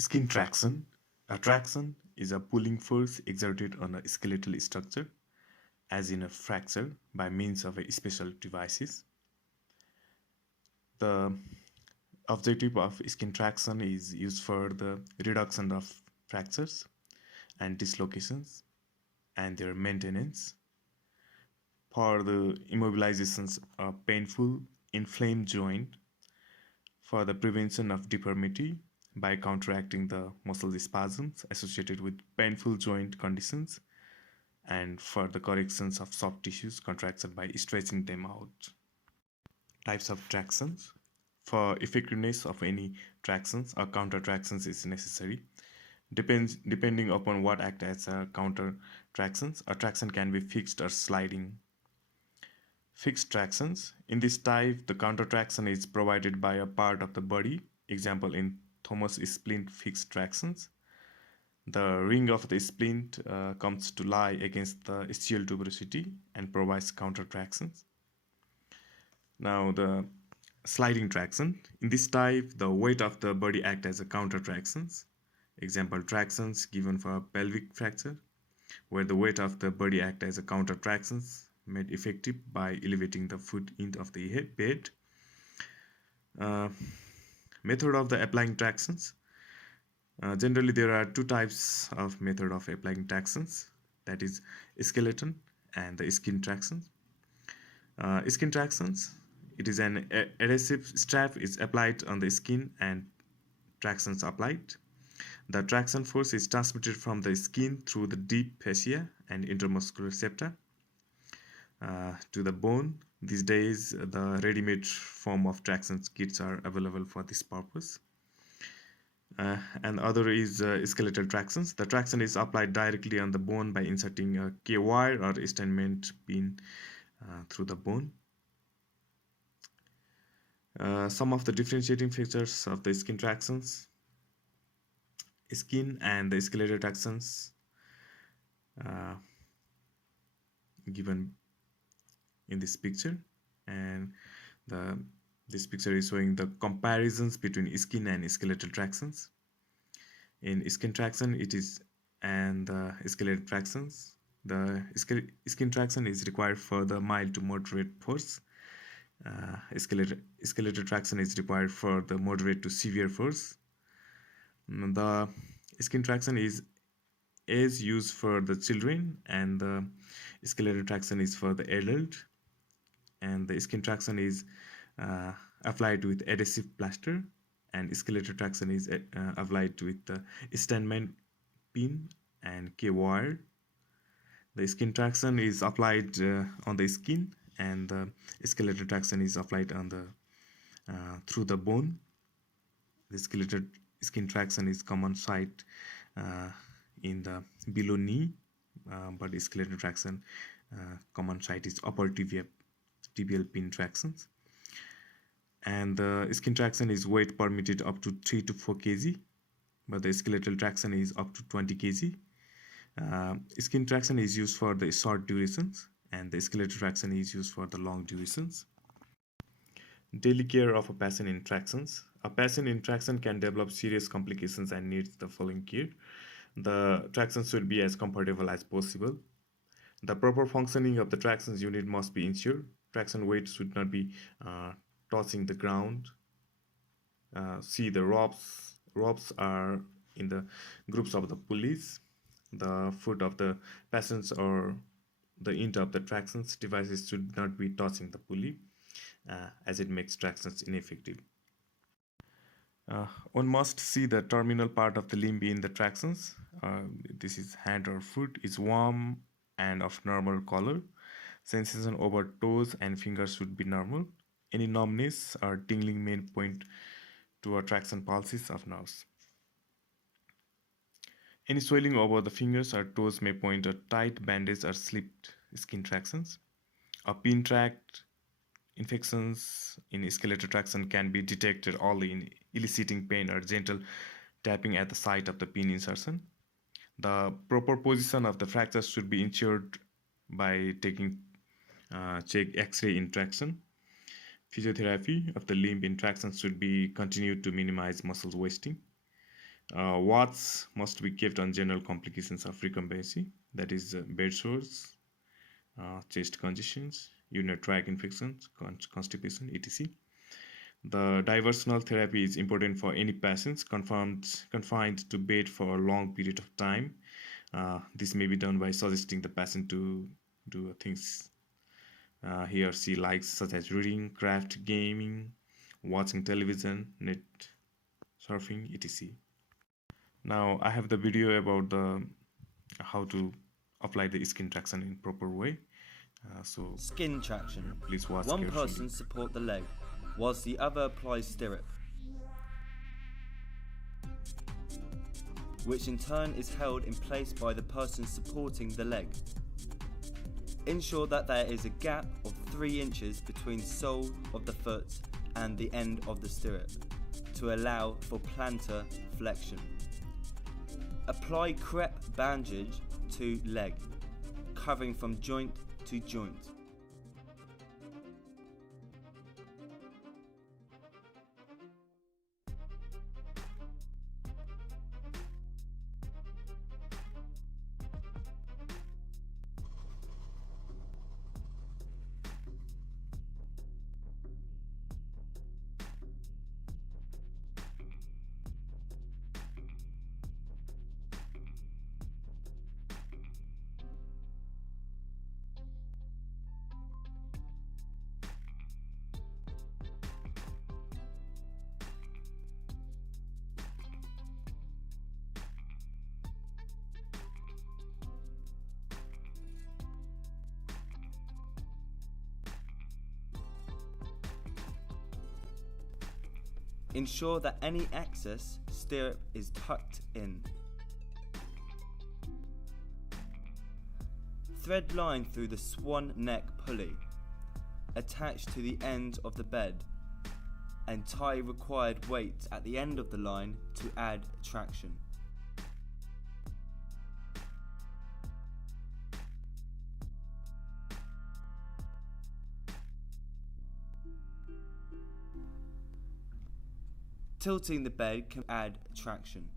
Skin traction. A traction is a pulling force exerted on a skeletal structure, as in a fracture, by means of a special devices. The objective of skin traction is used for the reduction of fractures and dislocations and their maintenance, for the immobilizations of painful inflamed joint, for the prevention of deformity by counteracting the muscle spasms associated with painful joint conditions, and for the corrections of soft tissues contraction by stretching them out. Types of tractions. For effectiveness of any tractions, or counter tractions is necessary. Depending upon what act as a counter tractions, a traction can be fixed or sliding. Fixed tractions. In this type, the counter traction is provided by a part of the body. Example in Thomas splint fixed tractions. The ring of the splint comes to lie against the steel tuberosity and provides counter tractions. Now the sliding traction. In this type, the weight of the body act as a counter tractions. Example tractions given for pelvic fracture, where the weight of the body act as a counter tractions made effective by elevating the foot end of the bed. Uh, Method of the applying tractions. Generally, there are two types of method of applying tractions, that is skeleton and the skin tractions. Skin tractions, it is an adhesive strap is applied on the skin and tractions applied. The traction force is transmitted from the skin through the deep fascia and intermuscular septa to the bone. These days, the ready-made form of traction kits are available for this purpose. And other is skeletal tractions. The traction is applied directly on the bone by inserting a K-wire or stainment pin through the bone. Some of the differentiating features of the skin tractions. Skin and the skeletal tractions uh, given in this picture, and this picture is showing the comparisons between skin and skeletal tractions. In skin traction, it is and the skeletal tractions. The skin traction is required for the mild to moderate force. Skeletal traction is required for the moderate to severe force. The skin traction is used for the children, and the skeletal traction is for the adult. And the skin traction is applied with adhesive plaster, and skeletal traction is applied with the stainment pin and K-wire. The skin traction is applied on the skin, and the skeletal traction is applied on the through the bone. The skeletal skin traction is common site in the below knee, but the skeletal traction common site is upper tibial pin tractions. And the skin traction is weight permitted up to 3 to 4 kg, but the skeletal traction is up to 20 kg. Skin traction is used for the short durations, and the skeletal traction is used for the long durations. Daily care of a patient in tractions. A patient in traction can develop serious complications and needs the following care. The traction should be as comfortable as possible. The proper functioning of the tractions unit must be ensured. Traction weight should not be touching the ground. See the ropes. Ropes are in the groups of the pulleys. The foot of the patients or the end of the tractions devices should not be touching the pulley, as it makes tractions ineffective. One must see the terminal part of the limb in the tractions. This is hand or foot is warm and of normal color. Sensation over toes and fingers should be normal. Any numbness or tingling may point to a traction pulses of nerves. Any swelling over the fingers or toes may point a tight bandage or slipped skin tractions. A pin tract infections in skeletal traction can be detected only in eliciting pain or gentle tapping at the site of the pin insertion. The proper position of the fractures should be ensured by taking check X-ray in traction. Physiotherapy of the limb in traction should be continued to minimize muscle wasting. Watch must be kept on general complications of recumbency, that is, bed sores, chest congestions, urinary tract infections, constipation, etc. The diversional therapy is important for any patients confined to bed for a long period of time. This may be done by suggesting the patient to do things he or she likes, such as reading, craft, gaming, watching television, net surfing, etc. Now I have the video about the how to apply the skin traction in proper way. So Skin traction. please watch One carefully. person support the leg, whilst the other applies stirrup, which in turn is held in place by the person supporting the leg. Ensure that there is a gap of 3 inches between sole of the foot and the end of the stirrup to allow for plantar flexion. Apply crepe bandage to leg, covering from joint to joint. Ensure that any excess stirrup is tucked in. Thread line through the swan neck pulley attached to the end of the bed and tie required weight at the end of the line to add traction. Tilting the bed can add traction.